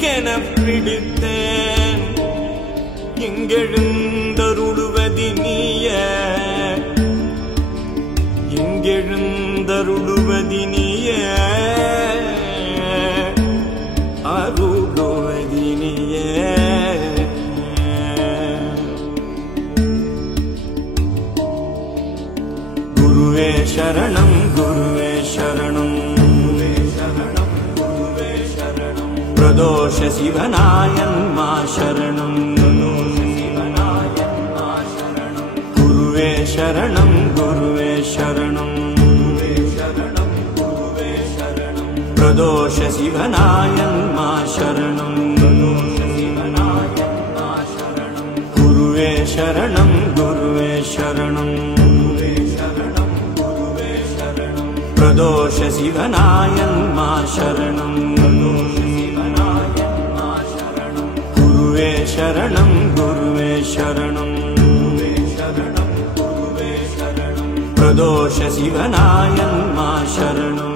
எனக்கென பிடித்தேன் எங்கெழுந்தருளுவதி நீயே எங்கெழுந்தருளுவதி நீயே அருளுவதி நீயே குருவே சரணம் குருவே சரணம் பிரதோஷ சிவனாயன் மா சரணம் குருவே சரணம் குருவே சரணம் பிரதோஷ சிவனாயன் மா சரணம் குருவே சரணம் குருவே சரணம் பிரதோஷ சிவனாயன் மா சரணம் குருவே சரணம் குருவே சரணம் பிரதோஷ சிவனாயன் மா சரணம்